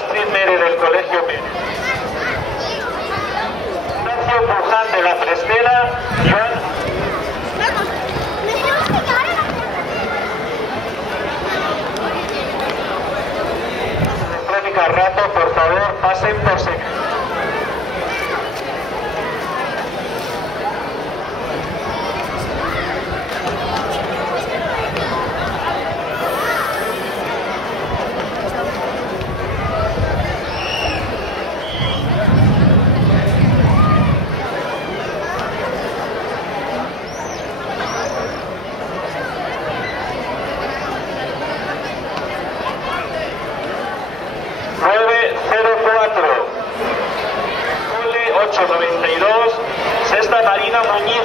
Astrid Mere del Colegio Mere. Ignacio Puján de la Frestera, Joan. Electrónica Rato, por favor, pasen por secreto. Cole 892, Sexta Marina Muñiz